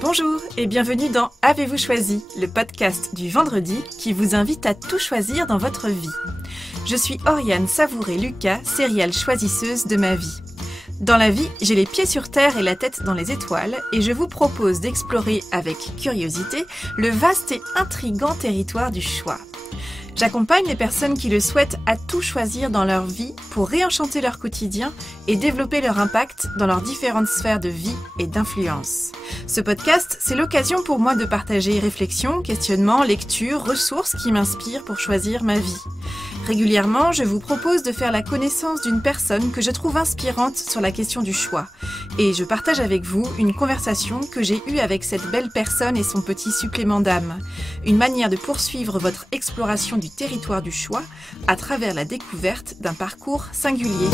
Bonjour et bienvenue dans Avez-vous choisi, le podcast du vendredi qui vous invite à tout choisir dans votre vie. Je suis Oriane Savouré-Lucas, serial choisisseuse de ma vie. Dans la vie, j'ai les pieds sur terre et la tête dans les étoiles et je vous propose d'explorer avec curiosité le vaste et intrigant territoire du choix. J'accompagne les personnes qui le souhaitent à tout choisir dans leur vie pour réenchanter leur quotidien et développer leur impact dans leurs différentes sphères de vie et d'influence. Ce podcast, c'est l'occasion pour moi de partager réflexions, questionnements, lectures, ressources qui m'inspirent pour choisir ma vie. Régulièrement, je vous propose de faire la connaissance d'une personne que je trouve inspirante sur la question du choix. Et je partage avec vous une conversation que j'ai eue avec cette belle personne et son petit supplément d'âme. Une manière de poursuivre votre exploration du territoire du choix à travers la découverte d'un parcours singulier.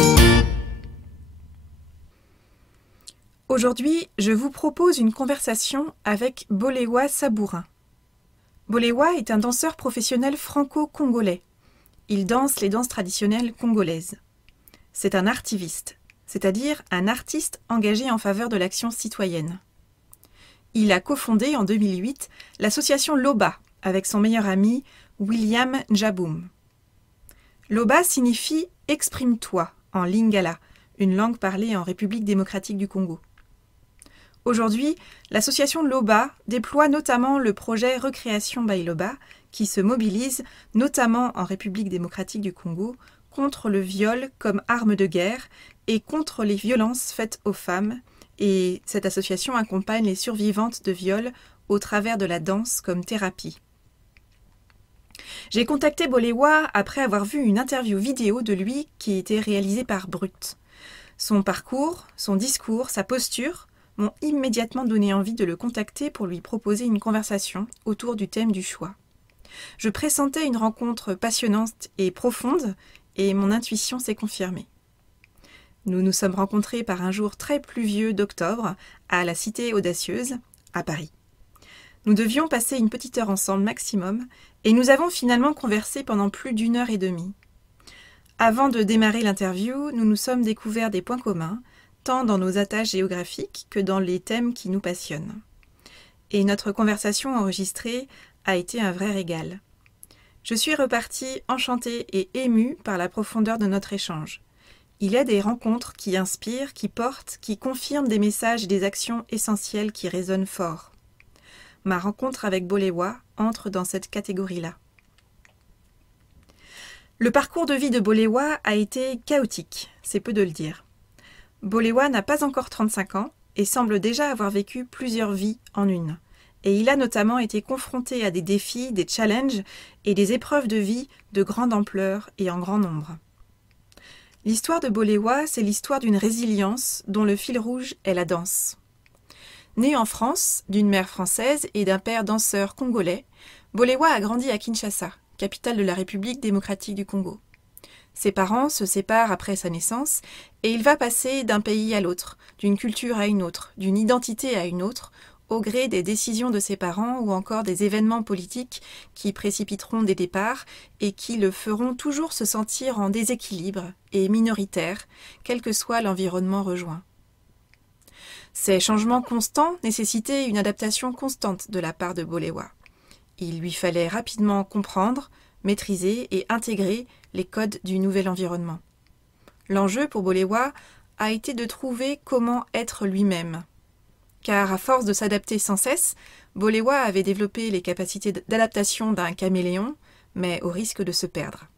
Aujourd'hui, je vous propose une conversation avec Bolewa Sabourin. Bolewa est un danseur professionnel franco-congolais. Il danse les danses traditionnelles congolaises. C'est un artiviste, c'est-à-dire un artiste engagé en faveur de l'action citoyenne. Il a cofondé en 2008 l'association Loba avec son meilleur ami William Njaboum. Loba signifie « exprime-toi » en lingala, une langue parlée en République démocratique du Congo. Aujourd'hui, l'association Loba déploie notamment le projet Recréation by Loba qui se mobilise, notamment en République démocratique du Congo, contre le viol comme arme de guerre et contre les violences faites aux femmes. Et cette association accompagne les survivantes de viols au travers de la danse comme thérapie. J'ai contacté Bolewa après avoir vu une interview vidéo de lui qui était réalisée par Brut. Son parcours, son discours, sa posture m'ont immédiatement donné envie de le contacter pour lui proposer une conversation autour du thème du choix. Je pressentais une rencontre passionnante et profonde et mon intuition s'est confirmée. Nous nous sommes rencontrés par un jour très pluvieux d'octobre à la Cité Audacieuse, à Paris. Nous devions passer une petite heure ensemble maximum et nous avons finalement conversé pendant plus d'1 heure et demie. Avant de démarrer l'interview, nous nous sommes découverts des points communs, tant dans nos attaches géographiques que dans les thèmes qui nous passionnent. Et notre conversation enregistrée a été un vrai régal. Je suis repartie enchantée et émue par la profondeur de notre échange. Il y a des rencontres qui inspirent, qui portent, qui confirment des messages et des actions essentielles qui résonnent fort. Ma rencontre avec Bolewa entre dans cette catégorie-là. Le parcours de vie de Bolewa a été chaotique, c'est peu de le dire. Bolewa n'a pas encore 35 ans et semble déjà avoir vécu plusieurs vies en une. Et il a notamment été confronté à des défis, des challenges et des épreuves de vie de grande ampleur et en grand nombre. L'histoire de Bolewa, c'est l'histoire d'une résilience dont le fil rouge est la danse. Né en France, d'une mère française et d'un père danseur congolais, Bolewa a grandi à Kinshasa, capitale de la République démocratique du Congo. Ses parents se séparent après sa naissance et il va passer d'un pays à l'autre, d'une culture à une autre, d'une identité à une autre, au gré des décisions de ses parents ou encore des événements politiques qui précipiteront des départs et qui le feront toujours se sentir en déséquilibre et minoritaire, quel que soit l'environnement rejoint. Ces changements constants nécessitaient une adaptation constante de la part de Bolewa. Il lui fallait rapidement comprendre, maîtriser et intégrer les codes du nouvel environnement. L'enjeu pour Bolewa a été de trouver comment être lui-même. Car à force de s'adapter sans cesse, Bolewa avait développé les capacités d'adaptation d'un caméléon, mais au risque de se perdre.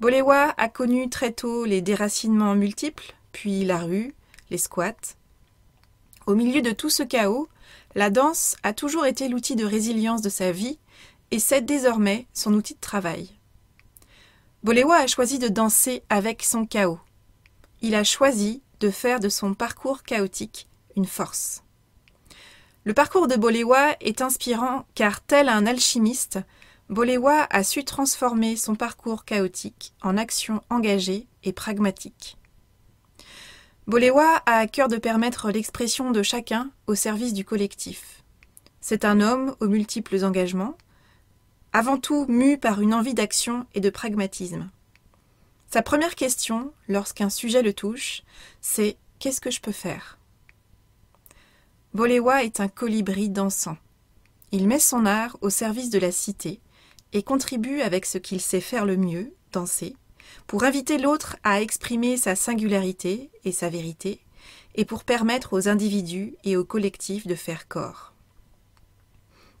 Bolewa a connu très tôt les déracinements multiples, puis la rue, les squats. Au milieu de tout ce chaos, la danse a toujours été l'outil de résilience de sa vie et c'est désormais son outil de travail. Bolewa a choisi de danser avec son chaos. Il a choisi de faire de son parcours chaotique une force. Le parcours de Bolewa est inspirant car, tel un alchimiste, Bolewa a su transformer son parcours chaotique en action engagée et pragmatique. Bolewa a à cœur de permettre l'expression de chacun au service du collectif. C'est un homme aux multiples engagements, avant tout mu par une envie d'action et de pragmatisme. Sa première question, lorsqu'un sujet le touche, c'est qu'est-ce que je peux faire? Bolewa est un colibri dansant. Il met son art au service de la cité et contribue avec ce qu'il sait faire le mieux, danser, pour inviter l'autre à exprimer sa singularité et sa vérité, et pour permettre aux individus et aux collectifs de faire corps.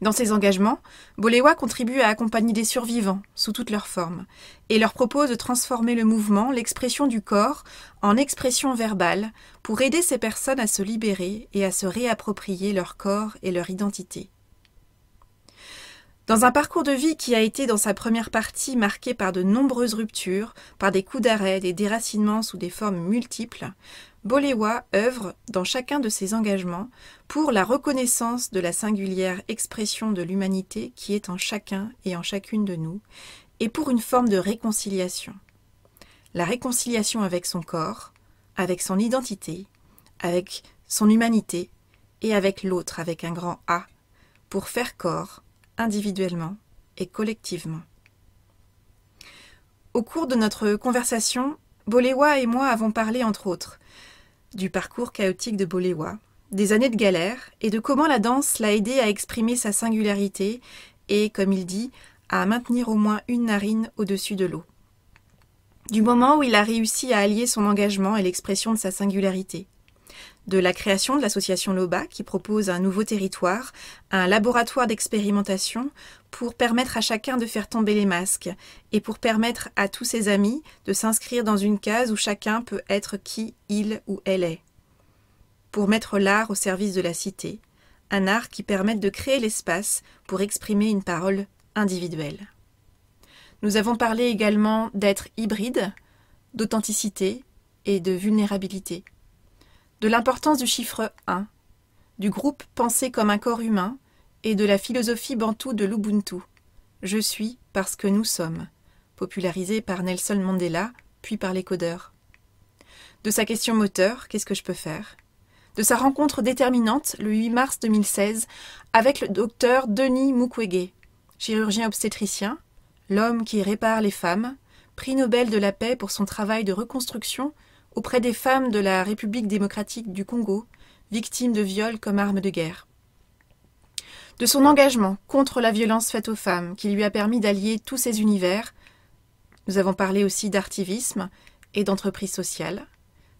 Dans ses engagements, Bolewa contribue à accompagner des survivants sous toutes leurs formes et leur propose de transformer le mouvement, l'expression du corps, en expression verbale pour aider ces personnes à se libérer et à se réapproprier leur corps et leur identité. Dans un parcours de vie qui a été dans sa première partie marqué par de nombreuses ruptures, par des coups d'arrêt, des déracinements sous des formes multiples, Bolewa œuvre, dans chacun de ses engagements, pour la reconnaissance de la singulière expression de l'humanité qui est en chacun et en chacune de nous, et pour une forme de réconciliation. La réconciliation avec son corps, avec son identité, avec son humanité, et avec l'autre avec un grand A, pour faire corps, individuellement et collectivement. Au cours de notre conversation, Bolewa et moi avons parlé, entre autres, du parcours chaotique de Bolewa, des années de galère et de comment la danse l'a aidé à exprimer sa singularité et, comme il dit, à maintenir au moins une narine au-dessus de l'eau. Du moment où il a réussi à allier son engagement et l'expression de sa singularité. De la création de l'association Loba qui propose un nouveau territoire, un laboratoire d'expérimentation pour permettre à chacun de faire tomber les masques et pour permettre à tous ses amis de s'inscrire dans une case où chacun peut être qui il ou elle est. Pour mettre l'art au service de la cité, un art qui permette de créer l'espace pour exprimer une parole individuelle. Nous avons parlé également d'être hybride, d'authenticité et de vulnérabilité. De l'importance du chiffre 1, du groupe pensé comme un corps humain et de la philosophie bantoue de l'Ubuntu. Je suis parce que nous sommes, popularisée par Nelson Mandela, puis par les codeurs. De sa question moteur, qu'est-ce que je peux faire? De sa rencontre déterminante, le 8 mars 2016, avec le docteur Denis Mukwege, chirurgien obstétricien, l'homme qui répare les femmes, prix Nobel de la paix pour son travail de reconstruction auprès des femmes de la République démocratique du Congo, victimes de viols comme arme de guerre. De son engagement contre la violence faite aux femmes, qui lui a permis d'allier tous ces univers. Nous avons parlé aussi d'artivisme et d'entreprise sociale,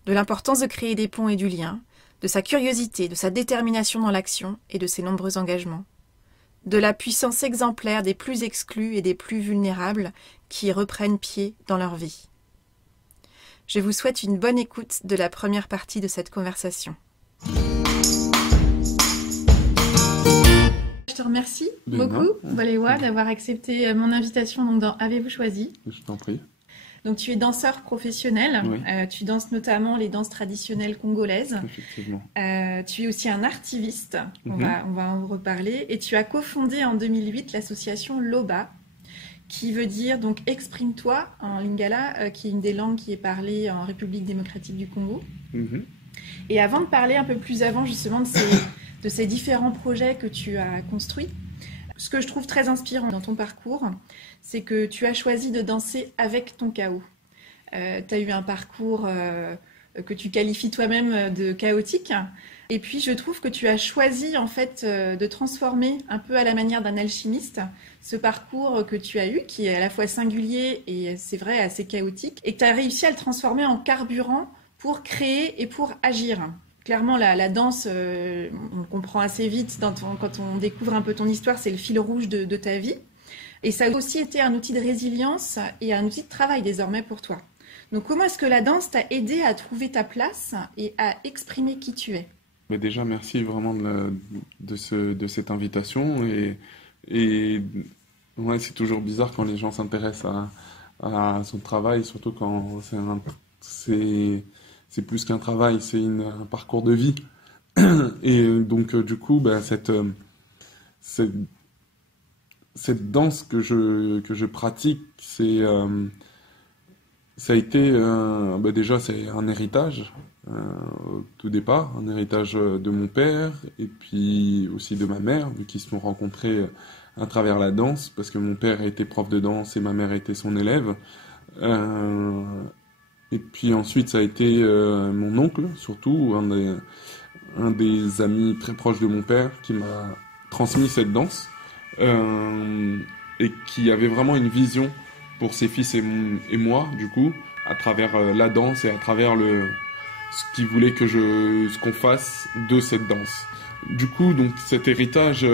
de l'importance de créer des ponts et du lien, de sa curiosité, de sa détermination dans l'action et de ses nombreux engagements. De la puissance exemplaire des plus exclus et des plus vulnérables qui reprennent pied dans leur vie. Je vous souhaite une bonne écoute de la première partie de cette conversation. Je te remercie beaucoup, Bolewa, d'avoir accepté mon invitation donc, dans Avez-vous choisi? Je t'en prie. Donc, tu es danseur professionnel. Oui. Tu danses notamment les danses traditionnelles congolaises. Effectivement. Tu es aussi un artiviste. On va en reparler. Et tu as cofondé en 2008 l'association Loba, qui veut dire donc exprime-toi en lingala, qui est une des langues qui est parlée en République démocratique du Congo. Et avant de parler un peu plus avant justement de ces différents projets que tu as construits, ce que je trouve très inspirant dans ton parcours, c'est que tu as choisi de danser avec ton chaos. Tu as eu un parcours que tu qualifies toi-même de chaotique. Et puis, je trouve que tu as choisi, en fait, de transformer un peu à la manière d'un alchimiste ce parcours que tu as eu, qui est à la fois singulier et, c'est vrai, assez chaotique, et que tu as réussi à le transformer en carburant pour créer et pour agir. Clairement, la danse, on comprend assez vite quand on découvre un peu ton histoire, c'est le fil rouge de ta vie. Et ça a aussi été un outil de résilience et un outil de travail désormais pour toi. Donc, comment est-ce que la danse t'a aidé à trouver ta place et à exprimer qui tu es? Mais déjà, merci vraiment de cette invitation. Et ouais, c'est toujours bizarre quand les gens s'intéressent à son travail, surtout quand c'est plus qu'un travail, c'est un parcours de vie. Et donc, du coup, cette danse que je pratique, ça a été déjà c'est un héritage au tout départ, un héritage de mon père et puis aussi de ma mère, vu qu'ils se sont rencontrés à travers la danse, parce que mon père était prof de danse et ma mère était son élève. Et puis ensuite, ça a été mon oncle, surtout, un des amis très proches de mon père, qui m'a transmis cette danse, et qui avait vraiment une vision pour ses fils et moi, du coup, à travers la danse et à travers ce qu'il voulait ce qu'on fasse de cette danse. Du coup, donc cet héritage,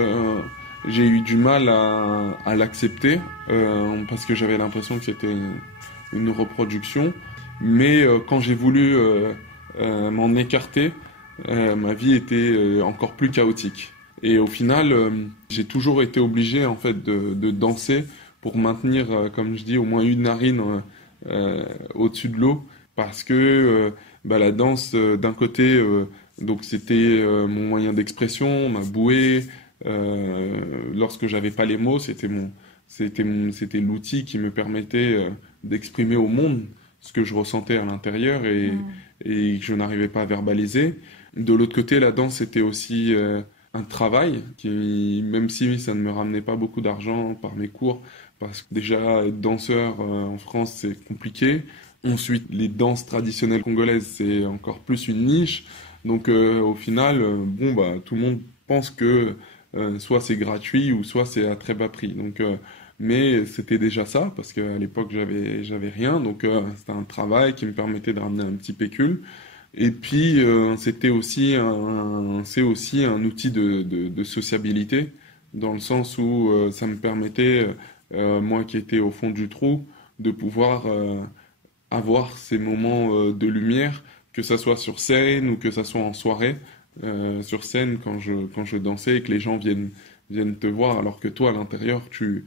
j'ai eu du mal à l'accepter, parce que j'avais l'impression que c'était une reproduction. Mais quand j'ai voulu m'en écarter, ma vie était encore plus chaotique. Et au final, j'ai toujours été obligé en fait de danser pour maintenir, comme je dis, au moins une narine au-dessus de l'eau, parce que la danse, d'un côté, donc c'était mon moyen d'expression, ma bouée. Lorsque j'avais pas les mots, c'était l'outil qui me permettait d'exprimer au monde ce que je ressentais à l'intérieur et que je n'arrivais pas à verbaliser. De l'autre côté, la danse était aussi un travail qui, même si ça ne me ramenait pas beaucoup d'argent par mes cours, parce que déjà être danseur en France c'est compliqué. Ensuite, les danses traditionnelles congolaises c'est encore plus une niche. Donc au final, tout le monde pense que soit c'est gratuit ou soit c'est à très bas prix. Donc mais c'était déjà ça, parce qu'à l'époque, j'avais rien. Donc, c'était un travail qui me permettait de ramener un petit pécule. Et puis, c'est aussi un outil de sociabilité, dans le sens où ça me permettait, moi qui étais au fond du trou, de pouvoir avoir ces moments de lumière, que ça soit sur scène ou que ça soit en soirée. Sur scène, quand je dansais et que les gens viennent te voir, alors que toi, à l'intérieur, tu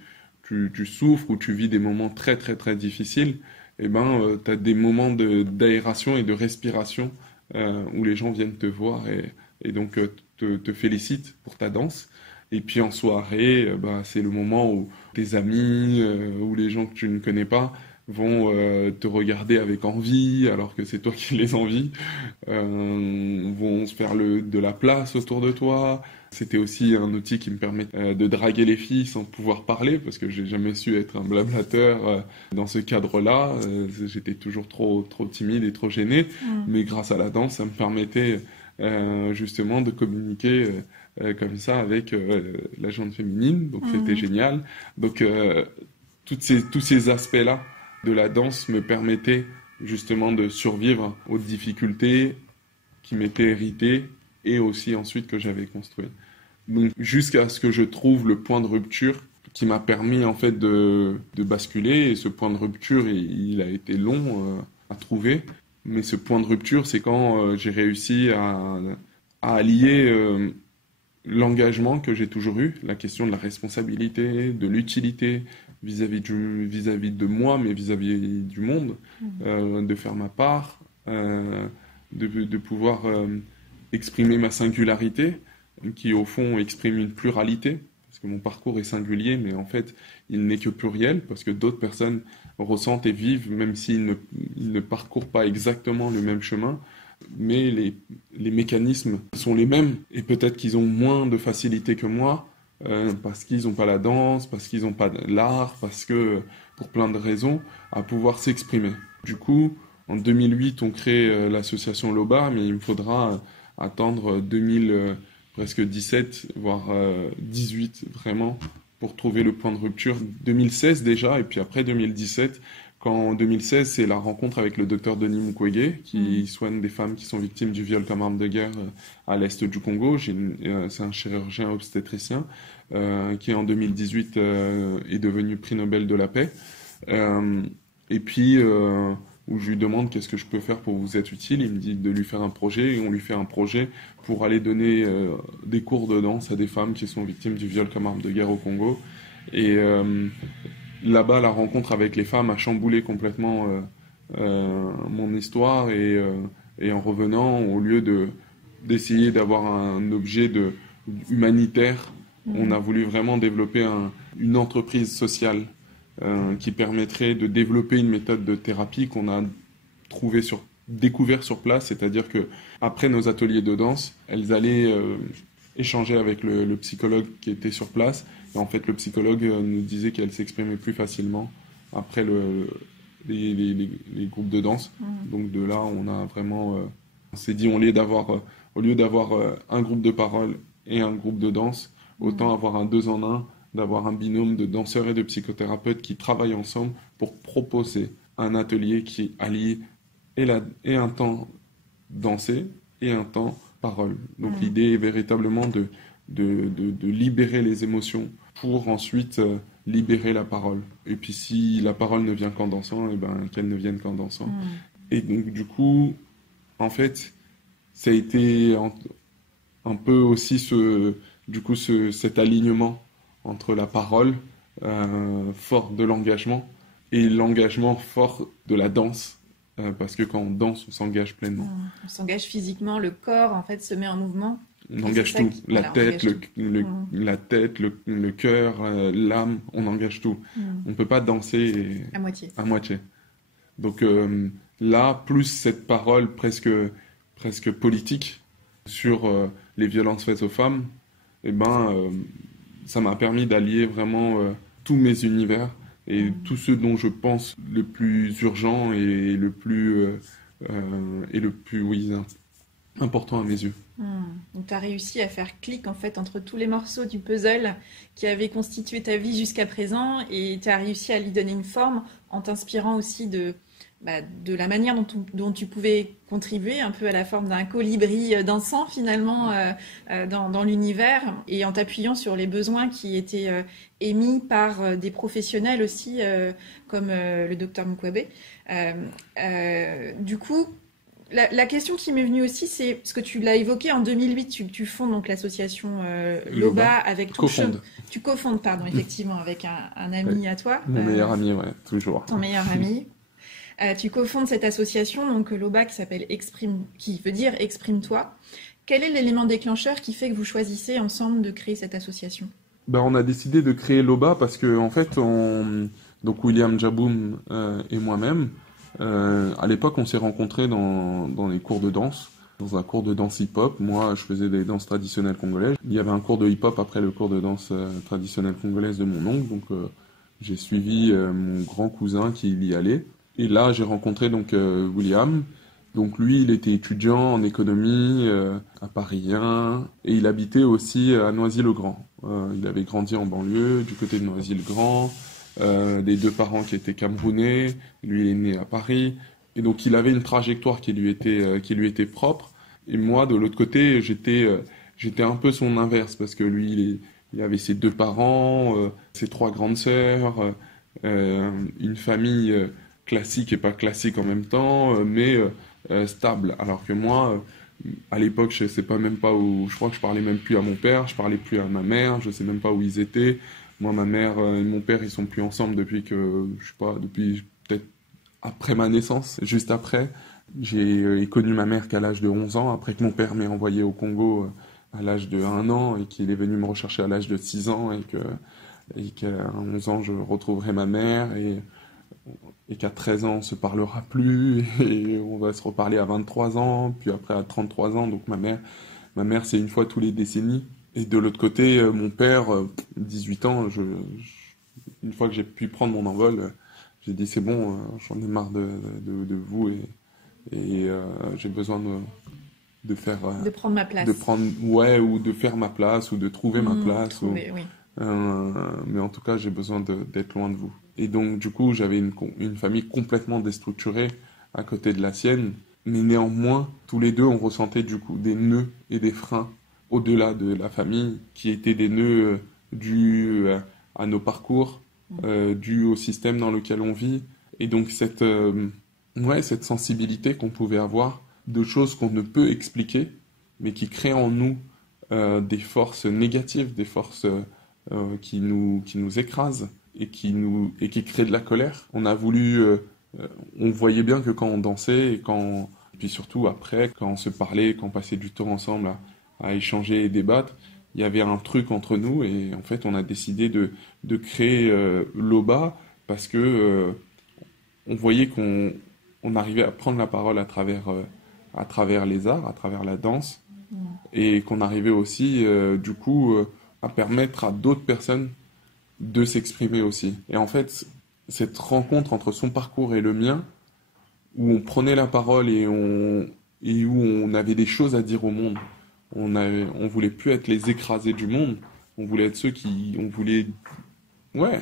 souffres ou tu vis des moments très très très difficiles, et tu as des moments d'aération et de respiration où les gens viennent te voir et donc te félicitent pour ta danse. Et puis en soirée, c'est le moment où tes amis ou les gens que tu ne connais pas vont te regarder avec envie, alors que c'est toi qui les envies, vont se faire de la place autour de toi. C'était aussi un outil qui me permet de draguer les filles sans pouvoir parler, parce que j'ai jamais su être un blablateur dans ce cadre-là. J'étais toujours trop timide et trop gêné, mais grâce à la danse, ça me permettait justement de communiquer comme ça avec la gente féminine, donc c'était génial. Donc tous ces aspects-là de la danse me permettaient justement de survivre aux difficultés qui m'étaient héritées et aussi ensuite que j'avais construit. Donc jusqu'à ce que je trouve le point de rupture qui m'a permis en fait de basculer, et ce point de rupture il a été long à trouver, mais ce point de rupture c'est quand j'ai réussi à allier l'engagement que j'ai toujours eu, la question de la responsabilité, de l'utilité vis-à-vis de moi, mais vis-à-vis du monde, de faire ma part, de pouvoir exprimer ma singularité, qui au fond exprime une pluralité, parce que mon parcours est singulier, mais en fait il n'est que pluriel, parce que d'autres personnes ressentent et vivent, même s'ils ne parcourent pas exactement le même chemin, mais les mécanismes sont les mêmes, et peut-être qu'ils ont moins de facilité que moi, parce qu'ils n'ont pas la danse, parce qu'ils n'ont pas l'art, parce que, pour plein de raisons, à pouvoir s'exprimer. Du coup, en 2008, on crée l'association LOBA, mais il me faudra attendre presque 17, voire 18 vraiment, pour trouver le point de rupture. 2016 déjà, et puis après 2017, quand en 2016, c'est la rencontre avec le docteur Denis Mukwege, qui soigne des femmes qui sont victimes du viol comme arme de guerre à l'est du Congo. C'est un chirurgien obstétricien qui, en 2018, est devenu prix Nobel de la paix. Et puis, où je lui demande qu'est-ce que je peux faire pour vous être utile. Il me dit de lui faire un projet, et on lui fait un projet pour aller donner des cours de danse à des femmes qui sont victimes du viol comme arme de guerre au Congo. Et là-bas, la rencontre avec les femmes a chamboulé complètement mon histoire, et en revenant, au lieu d'essayer d'avoir un objet humanitaire, on a voulu vraiment développer une entreprise sociale qui permettrait de développer une méthode de thérapie qu'on a découvert sur place, c'est-à-dire que après nos ateliers de danse, elles allaient échanger avec le psychologue qui était sur place. Et en fait, le psychologue nous disait qu'elle s'exprimait plus facilement après les groupes de danse. Donc de là, on a vraiment... on s'est dit, au lieu d'avoir un groupe de parole et un groupe de danse, autant avoir un 2 en 1, d'avoir un binôme de danseurs et de psychothérapeutes qui travaillent ensemble pour proposer un atelier qui allie et un temps dansé et un temps parole. Donc l'idée est véritablement de libérer les émotions pour ensuite libérer la parole. Et puis si la parole ne vient qu'en dansant, et ben qu'elle ne vienne qu'en dansant. Et donc du coup, en fait, ça a été un peu aussi cet alignement entre la parole forte de l'engagement et l'engagement fort de la danse. Parce que quand on danse, on s'engage pleinement. On s'engage physiquement, le corps en fait se met en mouvement. On engage tout, la tête, le cœur, l'âme, on engage tout. On ne peut pas danser à moitié. Donc là, plus cette parole presque politique sur les violences faites aux femmes, ça m'a permis d'allier vraiment tous mes univers et tout ce dont je pense le plus urgent et le plus important à mes yeux. Donc tu as réussi à faire clic en fait entre tous les morceaux du puzzle qui avaient constitué ta vie jusqu'à présent et tu as réussi à lui donner une forme en t'inspirant aussi de la manière dont tu pouvais contribuer un peu à la forme d'un colibri dansant finalement dans l'univers et en t'appuyant sur les besoins qui étaient émis par des professionnels aussi comme le docteur Mukwabe. Du coup, la question qui m'est venue aussi, c'est parce que tu l'as évoqué en 2008, tu fondes donc l'association Loba avec ton tu cofondes effectivement avec un ami à toi. Mon meilleur ami, ouais, toujours. Ton meilleur ami. Tu cofondes cette association, donc Loba, qui veut dire Exprime-toi. Quel est l'élément déclencheur qui fait que vous choisissez ensemble de créer cette association ? On a décidé de créer Loba parce que en fait, donc William Jaboum et moi-même, à l'époque, on s'est rencontrés dans les cours de danse, dans un cours de danse hip-hop. Moi, je faisais des danses traditionnelles congolaises. Il y avait un cours de hip-hop après le cours de danse traditionnelle congolaise de mon oncle, donc j'ai suivi mon grand cousin qui y allait. Et là, j'ai rencontré donc William. Donc lui, il était étudiant en économie à Paris 1 et il habitait aussi à Noisy-le-Grand. Il avait grandi en banlieue, du côté de Noisy-le-Grand, des 2 parents qui étaient camerounais. Lui, il est né à Paris. Et donc, il avait une trajectoire qui lui était propre. Et moi, de l'autre côté, j'étais un peu son inverse parce que lui, il avait ses 2 parents, ses 3 grandes sœurs, une famille classique et pas classique en même temps, mais stable. Alors que moi, à l'époque, je sais pas même pas où. Je crois que je parlais même plus à mon père, je parlais plus à ma mère, je sais même pas où ils étaient. Moi, ma mère et mon père, ils sont plus ensemble depuis peut-être après ma naissance, juste après. J'ai connu ma mère qu'à l'âge de 11 ans, après que mon père m'ait envoyé au Congo à l'âge de 1 an et qu'il est venu me rechercher à l'âge de 6 ans et qu'à 11 ans, je retrouverai ma mère et qu'à 13 ans, on se parlera plus, et on va se reparler à 23 ans, puis après à 33 ans. Donc ma mère, c'est une fois tous les décennies. Et de l'autre côté, mon père, 18 ans, une fois que j'ai pu prendre mon envol, j'ai dit c'est bon, j'en ai marre de vous et j'ai besoin de faire... de prendre ma place. Ou de faire ma place, ou de trouver ma place. Oui. Mais en tout cas, j'ai besoin d'être loin de vous. Et donc, du coup, j'avais une famille complètement déstructurée à côté de la sienne. Mais néanmoins, tous les deux, on ressentait du coup des nœuds et des freins au-delà de la famille, qui étaient des nœuds dus à nos parcours, dus au système dans lequel on vit. Et donc, cette sensibilité qu'on pouvait avoir de choses qu'on ne peut expliquer, mais qui créent en nous des forces négatives, des forces qui nous écrasent et qui créent de la colère. On a voulu... on voyait bien que quand on dansait et puis surtout après, quand on se parlait, quand on passait du temps ensemble à échanger et débattre, il y avait un truc entre nous et en fait on a décidé de créer Loba parce que on voyait qu'on arrivait à prendre la parole à travers les arts, à travers la danse et qu'on arrivait aussi du coup à permettre à d'autres personnes de s'exprimer aussi. Et en fait, cette rencontre entre son parcours et le mien, où on prenait la parole et où on avait des choses à dire au monde. On voulait plus être les écrasés du monde, on voulait être on voulait, ouais,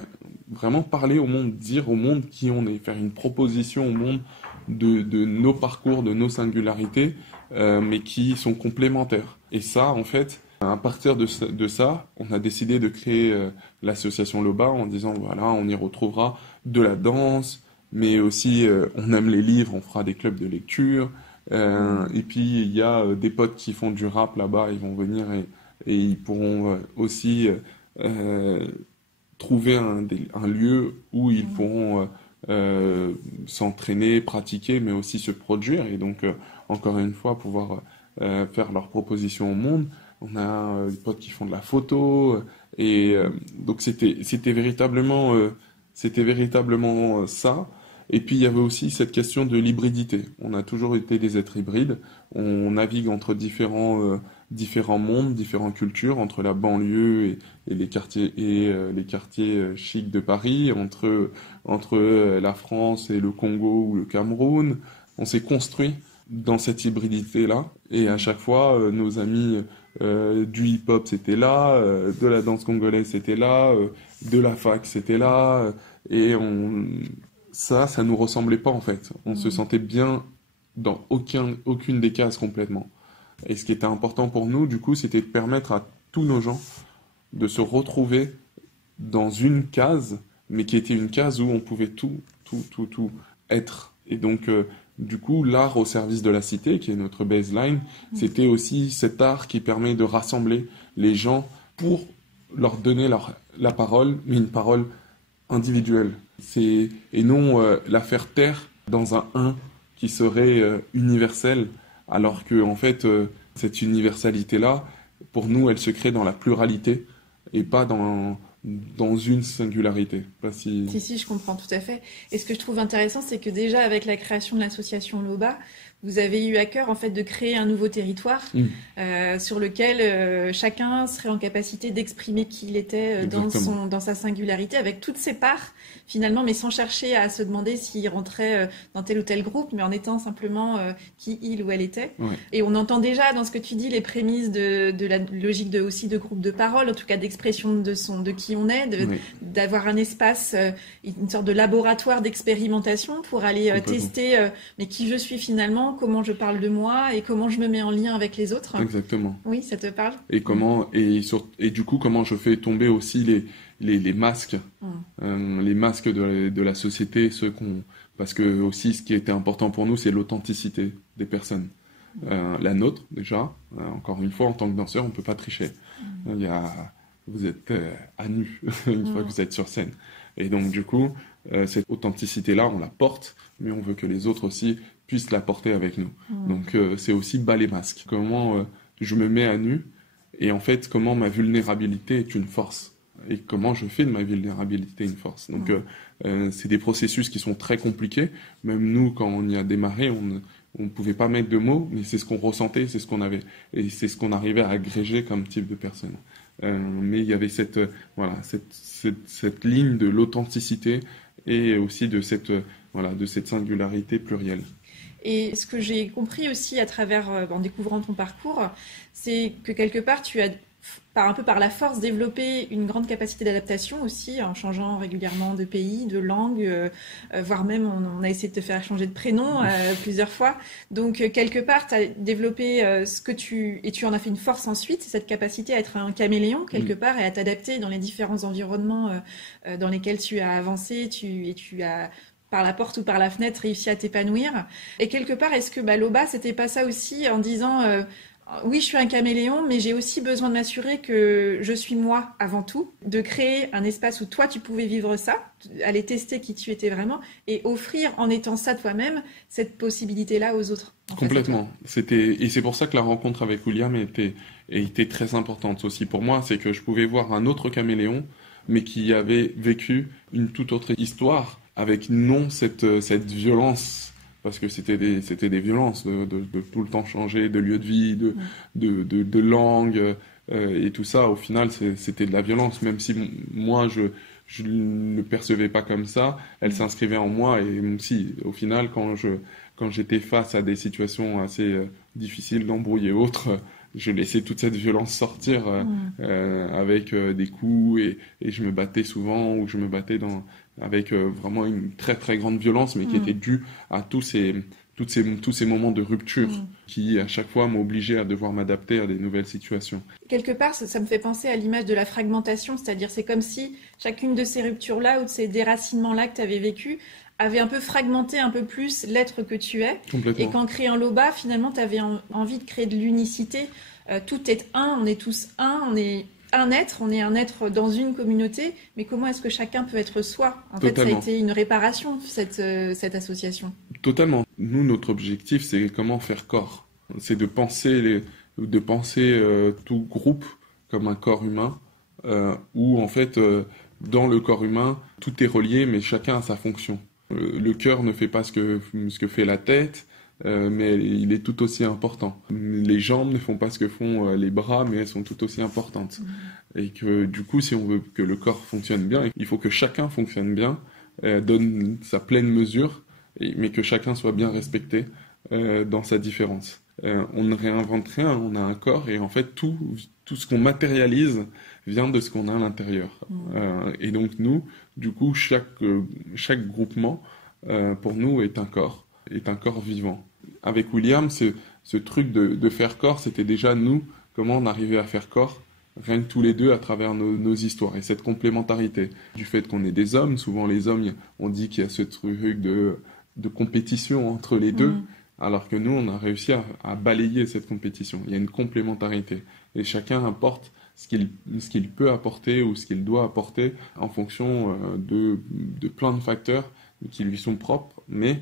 vraiment parler au monde, dire au monde qui on est, faire une proposition au monde de nos parcours, de nos singularités, mais qui sont complémentaires. Et ça, en fait, à partir de ça, on a décidé de créer l'association Loba en disant, voilà, on y retrouvera de la danse, mais aussi on aime les livres, on fera des clubs de lecture. Et puis il y a des potes qui font du rap là-bas, ils vont venir et ils pourront aussi trouver un lieu où ils pourront s'entraîner, pratiquer, mais aussi se produire. Et donc, encore une fois, pouvoir faire leurs propositions au monde. On a des potes qui font de la photo. Donc, c'était véritablement ça. Et puis, il y avait aussi cette question de l'hybridité. On a toujours été des êtres hybrides. On navigue entre différents mondes, différentes cultures, entre la banlieue et les quartiers chics de Paris, entre la France et le Congo ou le Cameroun. On s'est construit dans cette hybridité-là. Et à chaque fois, nos amis du hip-hop, c'était là, de la danse congolaise, c'était là, de la fac, c'était là. Et ça nous ressemblait pas en fait. On se sentait bien dans aucune des cases complètement. Et ce qui était important pour nous, du coup, c'était de permettre à tous nos gens de se retrouver dans une case, mais qui était une case où on pouvait tout être. Et donc, du coup, l'art au service de la cité, qui est notre baseline, c'était aussi cet art qui permet de rassembler les gens pour leur donner la parole, mais une parole individuelle. Et non la faire taire dans un qui serait universel, alors que en fait cette universalité-là, pour nous, elle se crée dans la pluralité et pas dans une singularité. Pas si... Si, je comprends tout à fait. Et ce que je trouve intéressant, c'est que déjà avec la création de l'association Loba, vous avez eu à cœur en fait de créer un nouveau territoire sur lequel chacun serait en capacité d'exprimer qui il était dans sa singularité, avec toutes ses parts finalement, mais sans chercher à se demander s'il rentrait dans tel ou tel groupe, mais en étant simplement qui il ou elle était. Ouais. Et on entend déjà dans ce que tu dis les prémices de la logique aussi de groupe de parole, en tout cas d'expression de qui on est, d'avoir un espace, une sorte de laboratoire d'expérimentation pour aller tester mais qui je suis finalement, comment je parle de moi et comment je me mets en lien avec les autres. Exactement. Oui, ça te parle. Et du coup, comment je fais tomber aussi les masques, les masques de la société, parce que aussi ce qui était important pour nous, c'est l'authenticité des personnes. La nôtre, déjà, encore une fois, en tant que danseur, on ne peut pas tricher. Vous êtes à nu une fois que vous êtes sur scène. Et donc, du coup, cette authenticité-là, on la porte, mais on veut que les autres aussi puissent la porter avec nous. Donc, c'est aussi bas les masques. Comment je me mets à nu, et en fait, comment ma vulnérabilité est une force. Et comment je fais de ma vulnérabilité une force. Donc, c'est des processus qui sont très compliqués. Même nous, quand on y a démarré, on ne pouvait pas mettre de mots, mais c'est ce qu'on ressentait, c'est ce qu'on avait. Et c'est ce qu'on arrivait à agréger comme type de personne. Mais il y avait cette ligne de l'authenticité et aussi de cette singularité plurielle. Et ce que j'ai compris aussi à travers, en découvrant ton parcours, c'est que quelque part tu as un peu par la force développé une grande capacité d'adaptation aussi, en changeant régulièrement de pays, de langue, voire même on a essayé de te faire changer de prénom plusieurs fois. Donc quelque part tu as développé et tu en as fait une force ensuite, cette capacité à être un caméléon quelque part et à t'adapter dans les différents environnements dans lesquels tu as avancé et tu as par la porte ou par la fenêtre réussi à t'épanouir. Et quelque part, est-ce que Loba, c'était pas ça aussi en disant oui, je suis un caméléon, mais j'ai aussi besoin de m'assurer que je suis moi avant tout, de créer un espace où toi tu pouvais vivre ça, aller tester qui tu étais vraiment et offrir en étant ça toi-même cette possibilité-là aux autres. Complètement. Et c'est pour ça que la rencontre avec William était très importante aussi pour moi, c'est que je pouvais voir un autre caméléon, mais qui avait vécu une toute autre histoire avec non cette violence. Parce que c'était des violences de tout le temps changer de lieu de vie, de langue et tout ça. Au final, c'était de la violence. Même si moi, je ne le percevais pas comme ça, elle s'inscrivait en moi et aussi, au final, quand j'étais face à des situations assez difficiles d'embrouille et autres, je laissais toute cette violence sortir avec des coups et je me battais souvent ou je me battais avec vraiment une très très grande violence, mais qui était due à tous ces moments de rupture qui, à chaque fois, m'ont obligé à devoir m'adapter à des nouvelles situations. Quelque part, ça me fait penser à l'image de la fragmentation, c'est-à-dire c'est comme si chacune de ces ruptures-là ou de ces déracinements-là que tu avais vécu avait un peu fragmenté un peu plus l'être que tu es. Complètement. Et qu'en créant Loba, finalement, tu avais envie de créer de l'unicité. Tout est un, on est tous un, on est un être dans une communauté, mais comment est-ce que chacun peut être soi? En fait, ça a été une réparation, cette association. Totalement. Nous, notre objectif, c'est comment faire corps. C'est de penser tout groupe comme un corps humain, où en fait, dans le corps humain, tout est relié, mais chacun a sa fonction. Le cœur ne fait pas ce que fait la tête, mais il est tout aussi important. Les jambes ne font pas ce que font les bras, mais elles sont tout aussi importantes. Et que du coup, si on veut que le corps fonctionne bien, il faut que chacun fonctionne bien, donne sa pleine mesure, mais que chacun soit bien respecté dans sa différence. On ne réinvente rien, on a un corps et en fait tout ce qu'on matérialise vient de ce qu'on a à l'intérieur. Et donc nous, du coup, chaque groupement pour nous est un corps vivant. Avec William, ce truc de faire corps, c'était déjà nous, comment on arrivait à faire corps, rien que tous les deux à travers nos histoires. Et cette complémentarité du fait qu'on est des hommes, souvent les hommes, on dit qu'il y a ce truc de compétition entre les deux, alors que nous, on a réussi à balayer cette compétition. Il y a une complémentarité. Et chacun apporte ce qu'il peut apporter ou ce qu'il doit apporter en fonction de plein de facteurs qui lui sont propres, mais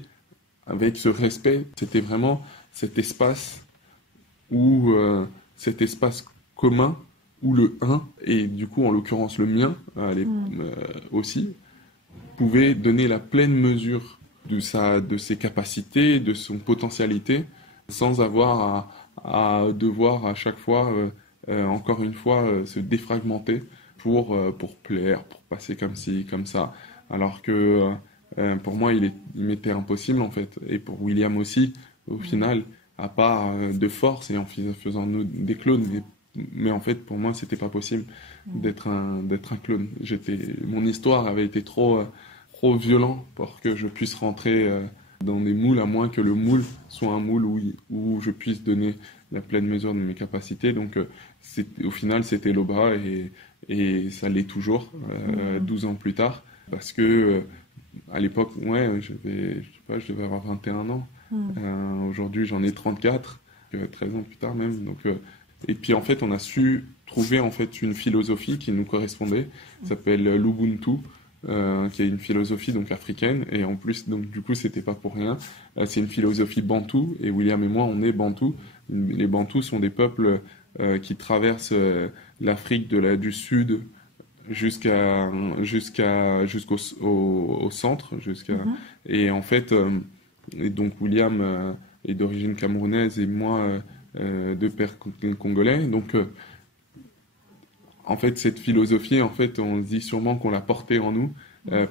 avec ce respect, c'était vraiment cet espace cet espace commun où le un, et du coup en l'occurrence le mien aussi, pouvait donner la pleine mesure de ses capacités, de son potentialité, sans avoir à devoir à chaque fois, encore une fois, se défragmenter pour plaire, pour passer comme ci, comme ça. Alors que pour moi, il m'était impossible en fait. Et pour William aussi, au final, à part de force et en faisant des clones. Mais en fait, pour moi, c'était pas possible d'être un clone. Mon histoire avait été trop violent pour que je puisse rentrer dans des moules, à moins que le moule soit un moule où je puisse donner la pleine mesure de mes capacités. Donc, au final, c'était Loba et ça l'est toujours, 12 ans plus tard. Parce que, à l'époque, je devais avoir 21 ans. Aujourd'hui, j'en ai 34, 13 ans plus tard même. Donc, et puis, en fait, on a su trouver en fait une philosophie qui nous correspondait. Ça s'appelle l'Ubuntu. Qui est une philosophie donc africaine et en plus donc du coup c'était pas pour rien, c'est une philosophie bantou et William et moi on est bantou. Les bantous sont des peuples qui traversent l'Afrique du sud jusqu'au centre et en fait et donc William est d'origine camerounaise et moi de père congolais, donc en fait, cette philosophie, en fait, on dit sûrement qu'on l'a portée en nous,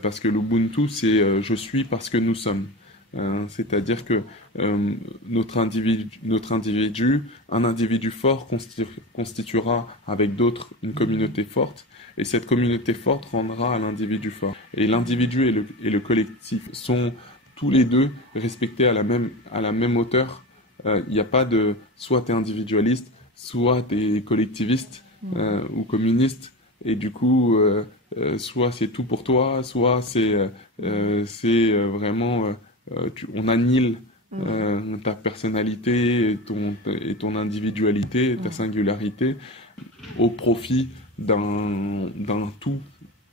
parce que l'Ubuntu, c'est je suis parce que nous sommes. C'est-à-dire que un individu fort constituera avec d'autres une communauté forte, et cette communauté forte rendra à l'individu fort. Et l'individu et le collectif sont tous les deux respectés à la même hauteur. Il n'y a pas de soit tu es individualiste, soit tu es collectiviste. Ou communiste, et du coup soit c'est tout pour toi, soit c'est vraiment on annihile ta personnalité et ton individualité, ta singularité au profit d'un tout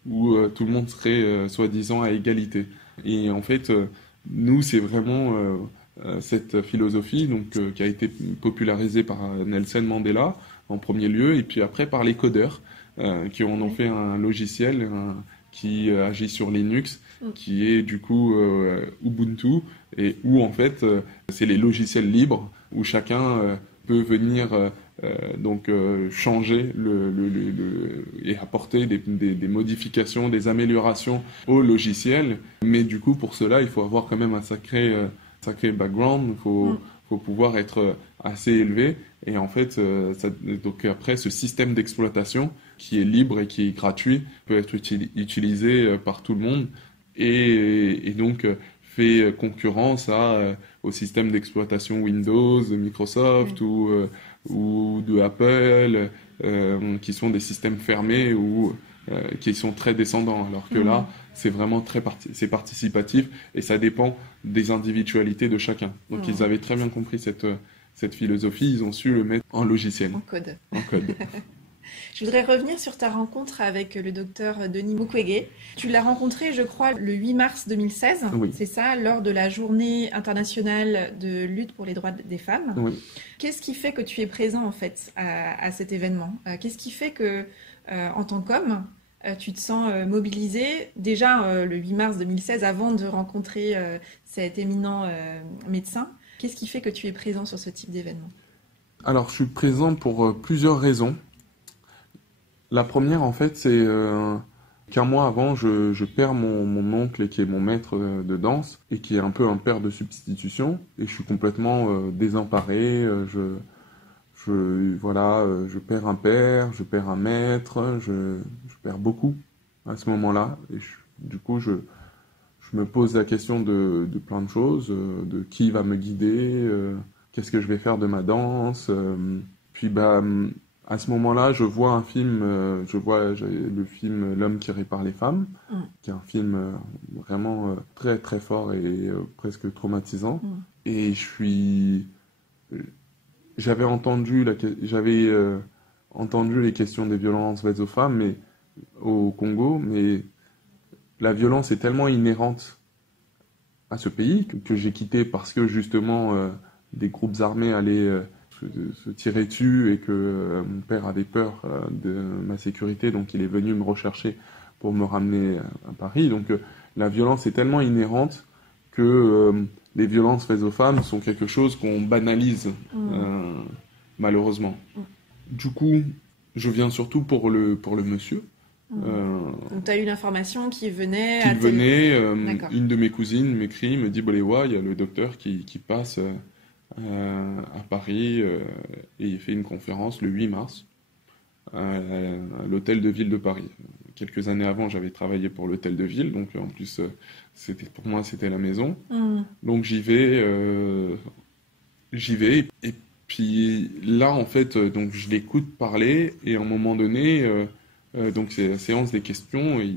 où tout le monde serait soi-disant à égalité. Et en fait nous c'est vraiment cette philosophie donc qui a été popularisée par Nelson Mandela en premier lieu, et puis après par les codeurs qui en ont fait un logiciel qui agit sur Linux, qui est du coup Ubuntu, et où en fait c'est les logiciels libres où chacun peut venir changer et apporter des modifications, des améliorations au logiciel. Mais du coup, pour cela, il faut avoir quand même un sacré background, il faut pouvoir être assez élevé. Et en fait, donc après, ce système d'exploitation qui est libre et qui est gratuit peut être utilisé par tout le monde et donc fait concurrence au système d'exploitation Windows de Microsoft ou de Apple, qui sont des systèmes fermés ou qui sont très descendants, alors que là, c'est vraiment c'est participatif et ça dépend des individualités de chacun. Donc ils avaient très bien compris cette philosophie, ils ont su le mettre en logiciel. En code. Je voudrais revenir sur ta rencontre avec le docteur Denis Mukwege. Tu l'as rencontré, je crois, le 8 mars 2016, oui. C'est ça, lors de la journée internationale de lutte pour les droits des femmes. Oui. Qu'est-ce qui fait que tu es présent, en fait, à cet événement? Qu'est-ce qui fait que, en tant qu'homme, tu te sens mobilisé déjà le 8 mars 2016, avant de rencontrer cet éminent médecin? Qu'est-ce qui fait que tu es présent sur ce type d'événement? Alors, je suis présent pour plusieurs raisons. La première, en fait, c'est qu'un mois avant, je perds mon oncle qui est mon maître de danse et qui est un peu un père de substitution. Et je suis complètement désemparé. Je perds un père, je perds un maître, je perds beaucoup à ce moment-là. Et du coup, je me pose la question de plein de choses, de qui va me guider, qu'est-ce que je vais faire de ma danse. À ce moment-là, je vois un film, le film L'homme qui répare les femmes, qui est un film vraiment très très fort et presque traumatisant. Et j'avais entendu les questions des violences faites aux femmes, mais au Congo, mais la violence est tellement inhérente à ce pays que j'ai quitté parce que justement des groupes armés allaient se tirer dessus et que mon père avait peur de ma sécurité, donc il est venu me rechercher pour me ramener à Paris. Donc la violence est tellement inhérente que les violences faites aux femmes sont quelque chose qu'on banalise malheureusement. Du coup, je viens surtout pour le monsieur. Donc tu as eu l'information qui venait une de mes cousines m'écrit, me dit Boléwa, il y a le docteur qui passe à Paris et il fait une conférence le 8 mars à l'hôtel de ville de Paris. Quelques années avant, j'avais travaillé pour l'hôtel de ville, donc en plus pour moi c'était la maison. Donc j'y vais et puis là en fait donc je l'écoute parler et à un moment donné donc c'est la séance des questions et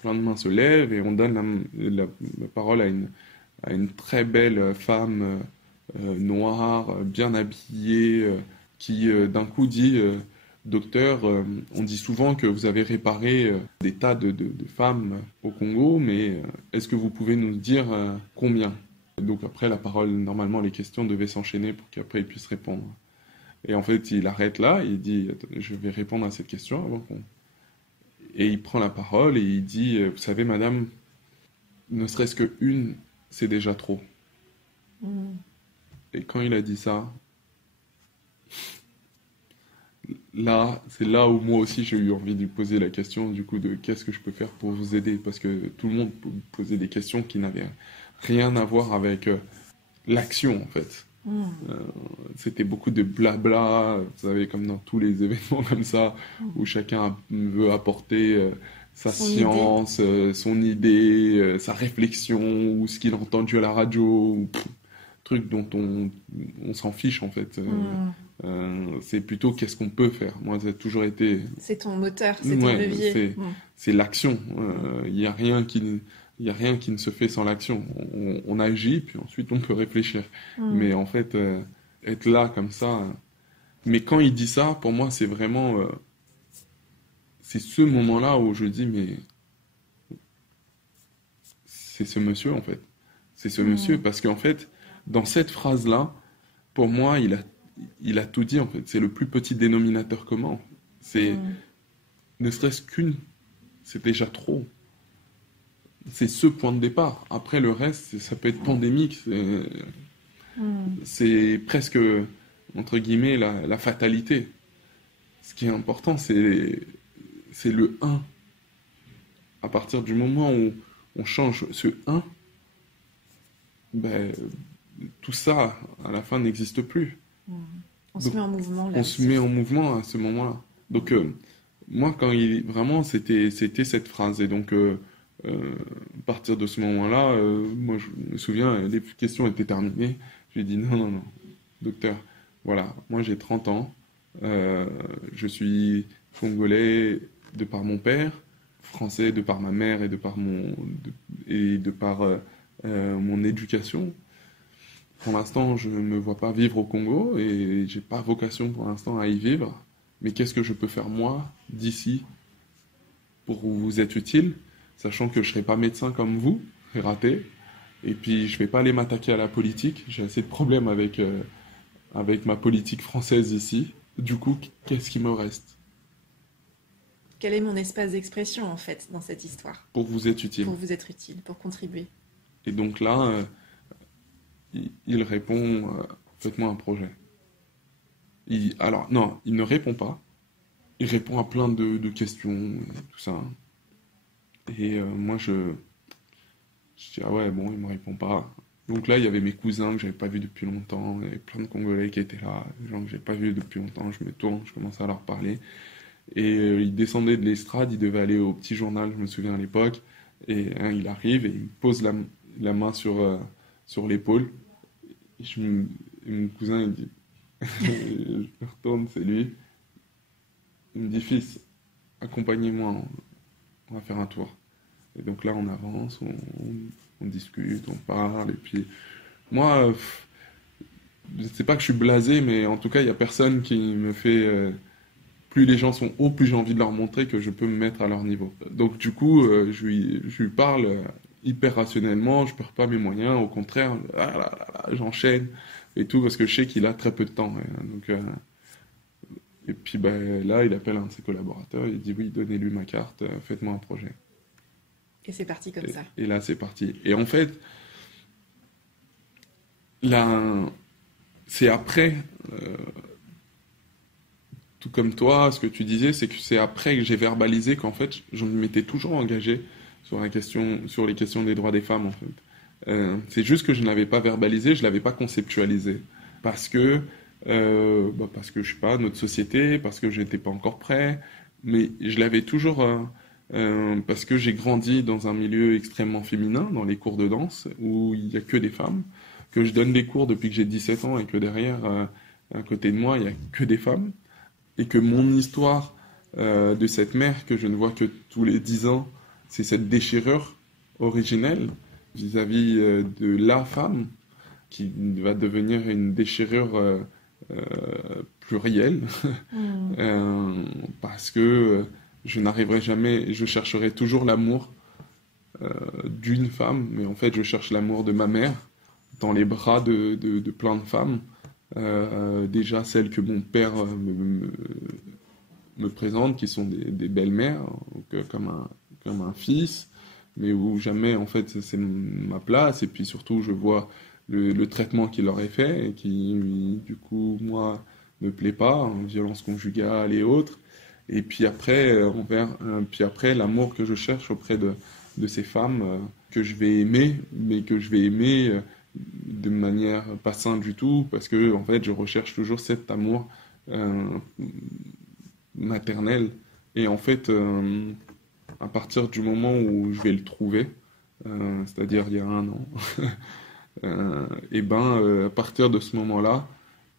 plein de mains se lèvent et on donne la parole à une très belle femme noire, bien habillée, qui d'un coup dit Docteur, on dit souvent que vous avez réparé des tas de femmes au Congo, mais est-ce que vous pouvez nous dire combien? Donc après la parole, normalement les questions devaient s'enchaîner pour qu'après il puisse répondre. Et en fait il arrête là, il dit je vais répondre à cette question avant qu'on... Et il prend la parole et il dit vous savez madame, ne serait-ce que une, c'est déjà trop. Et quand il a dit ça, là, c'est là où moi aussi j'ai eu envie de lui poser la question du coup de qu'est-ce que je peux faire pour vous aider, parce que tout le monde peut poser des questions qui n'avaient rien à voir avec l'action en fait. C'était beaucoup de blabla, vous savez, comme dans tous les événements comme ça, où chacun veut apporter sa science, son idée, sa réflexion, ou ce qu'il a entendu à la radio, ou truc dont on s'en fiche en fait. C'est plutôt qu'est-ce qu'on peut faire. Moi, ça a toujours été... C'est ton moteur, c'est ton levier. C'est l'action. Il n'y a rien qui ne se fait sans l'action. On agit, puis ensuite on peut réfléchir. Mais en fait, être là comme ça... Mais quand il dit ça, pour moi, c'est vraiment... c'est ce moment-là où je dis, mais... C'est ce monsieur, en fait. C'est ce monsieur, parce qu'en fait, dans cette phrase-là, pour moi, il a tout dit, en fait. C'est le plus petit dénominateur commun. C'est... Ne serait-ce qu'une, c'est déjà trop. C'est ce point de départ. Après, le reste, ça peut être pandémique. C'est presque... entre guillemets, la fatalité. Ce qui est important, c'est le un. À partir du moment où on change ce un, ben, tout ça, à la fin, n'existe plus. On se Donc, met en mouvement là on se met aussi. en mouvement à ce moment-là. Donc, moi, vraiment, c'était cette phrase. Et donc, à partir de ce moment-là, moi, je me souviens, les questions étaient terminées. J'ai dit non, non, non, docteur, voilà, moi j'ai 30 ans, je suis congolais de par mon père, français de par ma mère et de par mon éducation. Pour l'instant, je ne me vois pas vivre au Congo et j'ai pas vocation pour l'instant à y vivre. Mais qu'est-ce que je peux faire moi d'ici pour vous être utile, sachant que je serai pas médecin comme vous, raté, et puis je vais pas aller m'attaquer à la politique. J'ai assez de problèmes avec ma politique française ici. Du coup, qu'est-ce qui me reste Quel est mon espace d'expression en fait dans cette histoire? pour vous être utile? Pour vous être utile, pour contribuer. Et donc là, il répond, faites-moi un projet. Alors, non, il ne répond pas. Il répond à plein de questions, et tout ça. Et moi, je dis, ah ouais, bon, il me répond pas. Donc là, il y avait mes cousins que j'avais pas vus depuis longtemps, il y avait plein de Congolais qui étaient là, des gens que j'avais pas vus depuis longtemps. Je me tourne, je commence à leur parler. Et il descendait de l'estrade, il devait aller au petit journal, je me souviens à l'époque. Et il arrive et il me pose la main sur l'épaule. Et mon cousin, il dit, je me retourne, c'est lui. Il me dit, fils, accompagnez-moi, on va faire un tour. Et donc là, on avance, on discute, on parle. Et puis, moi, je ne sais pas que je suis blasé, mais en tout cas, il n'y a personne qui me fait. Plus les gens sont hauts, plus j'ai envie de leur montrer que je peux me mettre à leur niveau. Donc, du coup, je lui parle hyper rationnellement, je ne perds pas mes moyens, au contraire, j'enchaîne et tout, parce que je sais qu'il a très peu de temps. Donc, et puis ben, là, il appelle un de ses collaborateurs, il dit oui, donnez-lui ma carte, faites-moi un projet. Et c'est parti comme ça. Et là, c'est parti. Et en fait, là, c'est après, tout comme toi, ce que tu disais, c'est que c'est après que j'ai verbalisé qu'en fait, je m'étais toujours engagé sur les questions des droits des femmes, en fait. C'est juste que je n'avais pas verbalisé, je l'avais pas conceptualisé. Parce que je sais pas, notre société, parce que j'étais pas encore prêt, mais je l'avais toujours, parce que j'ai grandi dans un milieu extrêmement féminin, dans les cours de danse, où il y a que des femmes, que je donne des cours depuis que j'ai 17 ans et que derrière, à côté de moi, il y a que des femmes, et que mon histoire de cette mère que je ne vois que tous les 10 ans, c'est cette déchirure originelle vis-à-vis de la femme qui va devenir une déchirure plurielle parce que je n'arriverai jamais, je chercherai toujours l'amour d'une femme, mais en fait je cherche l'amour de ma mère dans les bras de plein de femmes. Déjà celles que mon père me présente, qui sont des belles-mères, comme un fils, mais où jamais en fait c'est ma place, et puis surtout je vois le traitement qu'il leur est fait, et qui du coup moi me plaît pas, en violence conjugale et autres, et puis après, puis après l'amour que je cherche auprès de ces femmes que je vais aimer, mais que je vais aimer de manière pas saine du tout, parce que en fait je recherche toujours cet amour maternel, et en fait à partir du moment où je vais le trouver, c'est-à-dire il y a 1 an, à partir de ce moment-là,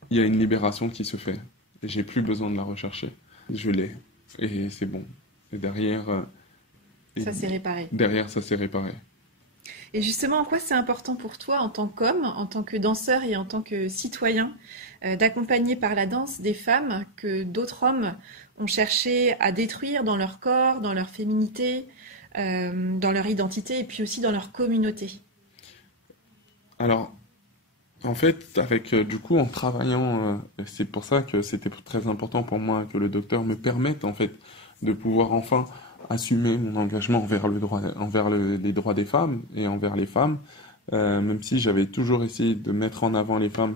il y a une libération qui se fait, et j'ai plus besoin de la rechercher, je l'ai, et c'est bon, et derrière Ça s'est réparé. derrière ça s'est réparé. Et justement, en quoi c'est important pour toi, en tant qu'homme, en tant que danseur et en tant que citoyen, d'accompagner par la danse des femmes que d'autres hommes ont cherché à détruire dans leur corps, dans leur féminité, dans leur identité et puis aussi dans leur communauté? Alors, en fait, du coup, en travaillant, c'est pour ça que c'était très important pour moi que le docteur me permette, en fait, de pouvoir enfin assumer mon engagement envers les droits des femmes et envers les femmes. même si j'avais toujours essayé de mettre en avant les femmes.